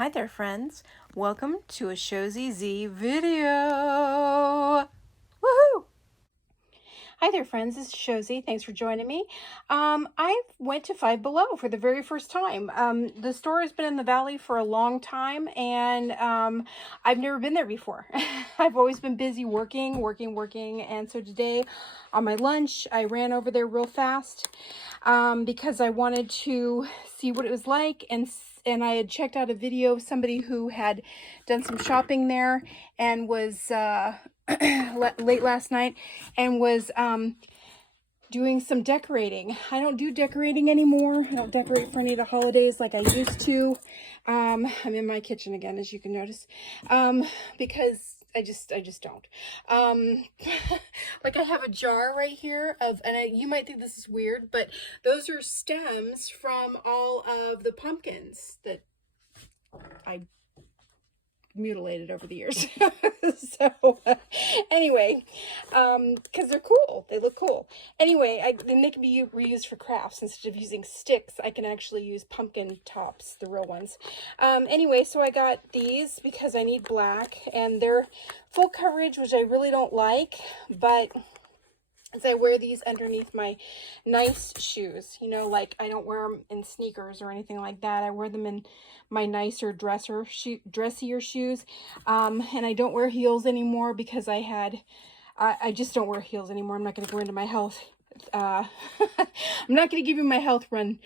Hi there, friends. Welcome to a Shozy Z video. Woohoo! Hi there, friends. This is Shozy. Thanks for joining me. I went to Five Below for the very first time. The store has been in the valley for a long time, and I've never been there before. I've always been busy working, and so today on my lunch, I ran over there real fast because I wanted to see what it was like, and I had checked out a video of somebody who had done some shopping there and was late last night and was doing some decorating. I don't do decorating anymore. I don't decorate for any of the holidays like I used to. I'm in my kitchen again, as you can notice, because I just don't. Like I have a jar right here you might think this is weird, but those are stems from all of the pumpkins that I mutilated over the years. So anyway, because they're cool, they look cool. Anyway, then they can be reused for crafts. Instead of using sticks, I can actually use pumpkin tops, the real ones. Anyway, so I got these because I need black, and they're full coverage, which I really don't like, but as I wear these underneath my nice shoes, you know, like I don't wear them in sneakers or anything like that. I wear them in my nicer dressier shoes. And I don't wear heels anymore because I just don't wear heels anymore. I'm not going to go into my health. I'm not going to give you my health run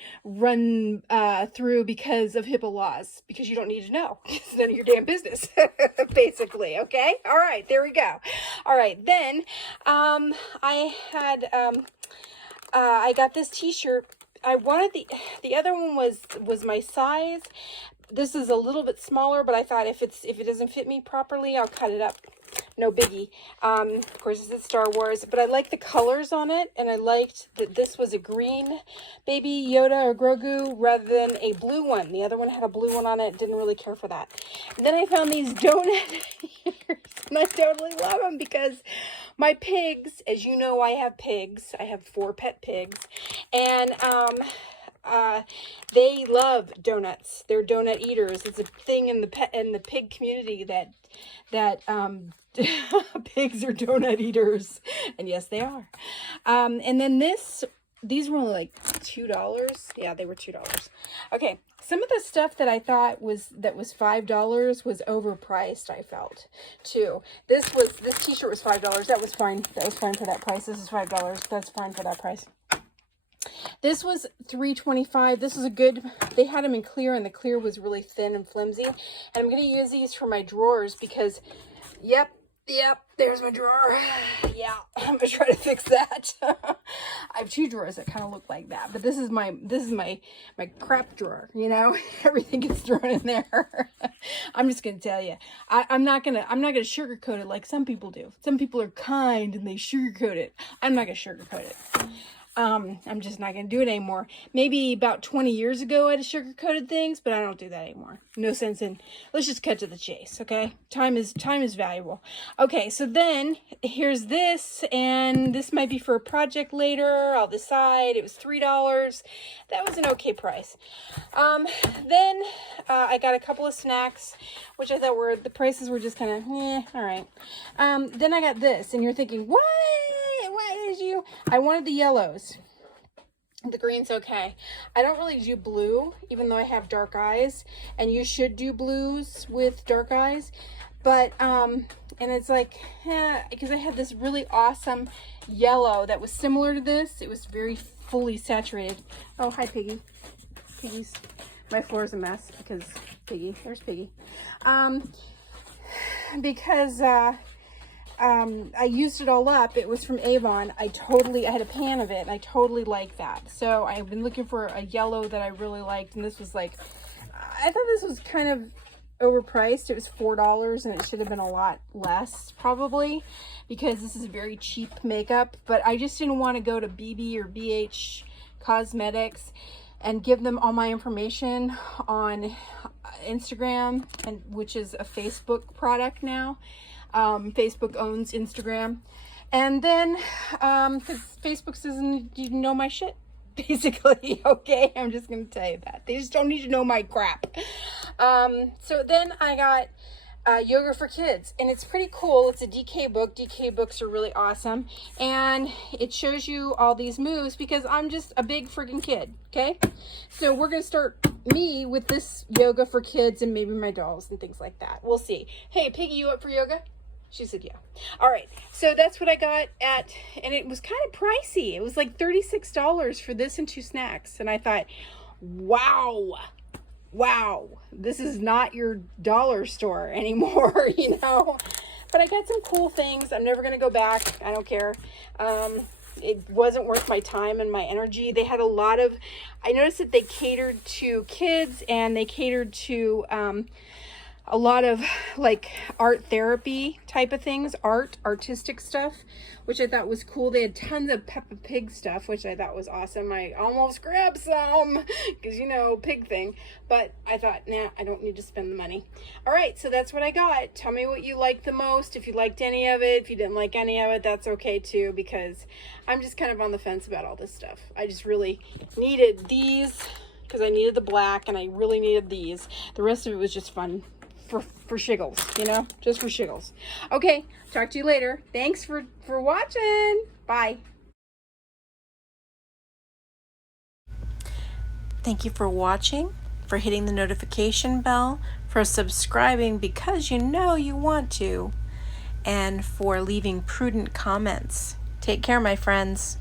through because of HIPAA laws, because you don't need to know. It's none of your damn business, basically. Okay. All right, there we go. All right. Then, I had, I got this t-shirt. I wanted the other one was my size. This is a little bit smaller, but I thought if it doesn't fit me properly, I'll cut it up. No biggie. Of course, it's Star Wars, but I like the colors on it, and I liked that this was a green baby Yoda or Grogu rather than a blue one. The other one had a blue one on it. Didn't really care for that. And then I found these donut ears, and I totally love them because my pigs, as you know, I have pigs. I have 4 pet pigs, and they love donuts. They're donut eaters. It's a thing in the pig community that pigs are donut eaters, and yes, they are. And then these were only like $2. Yeah, they were $2. Okay, some of the stuff that I thought was $5 was overpriced. I felt too. This t-shirt was $5. That was fine. That was fine for that price. This is $5. That's fine for that price. This was $3.25. This is a good, they had them in clear, and the clear was really thin and flimsy. And I'm going to use these for my drawers because, yep, there's my drawer. Yeah, I'm going to try to fix that. I have 2 drawers that kind of look like that, but this is my crap drawer, you know? Everything gets thrown in there. I'm just going to tell you, I'm not going to sugarcoat it like some people do. Some people are kind and they sugarcoat it. I'm not going to sugarcoat it. I'm just not going to do it anymore. Maybe about 20 years ago I'd have sugar-coated things, but I don't do that anymore. No sense in, let's just cut to the chase, okay? Time is valuable. Okay, so then here's this, and this might be for a project later. I'll decide. It was $3. That was an okay price. Then I got a couple of snacks, which I thought the prices were just kind of, all right. Then I got this, and you're thinking, what? Why did you? I wanted the yellows. The green's okay. I don't really do blue, even though I have dark eyes, and you should do blues with dark eyes. But, and it's like, because I had this really awesome yellow that was similar to this. It was very fully saturated. Oh, hi, Piggy. Piggy's, my floor's a mess because Piggy, there's Piggy. Because, I used it all up. It was from Avon. I had a pan of it, and I totally like that. So I've been looking for a yellow that I really liked, and this was like, I thought this was kind of overpriced. It was $4, and it should have been a lot less, probably, because this is very cheap makeup. But I just didn't want to go to BB or BH Cosmetics and give them all my information on Instagram, which is a Facebook product now. Facebook owns Instagram, and then because Facebook doesn't need to know my shit, basically. Okay, I'm just gonna tell you that they just don't need to know my crap. So then I got Yoga for Kids, and it's pretty cool. It's a DK book. DK books are really awesome, and it shows you all these moves because I'm just a big friggin' kid, okay? So we're gonna start me with this Yoga for Kids and maybe my dolls and things like that. We'll see. Hey, Piggy, you up for yoga? She said yeah. All right, so that's what I got at, and it was kind of pricey. It was like $36 for this and 2 snacks, and I thought, wow, this is not your dollar store anymore, you know. But I got some cool things. I'm never gonna go back. I don't care. It wasn't worth my time and my energy. They had a lot of, I noticed that they catered to kids, and they catered to a lot of like art therapy type of things, artistic stuff, which I thought was cool. They had tons of Peppa Pig stuff, which I thought was awesome. I almost grabbed some because, you know, pig thing, but I thought, nah, I don't need to spend the money. All right, so that's what I got. Tell me what you liked the most. If you liked any of it, if you didn't like any of it, that's okay too, because I'm just kind of on the fence about all this stuff. I just really needed these because I needed the black, and I really needed these. The rest of it was just fun for shiggles, you know, just for shiggles. Okay, talk to you later. Thanks for watching. Bye. Thank you for watching, for hitting the notification bell, for subscribing because you know you want to, and for leaving prudent comments. Take care, my friends.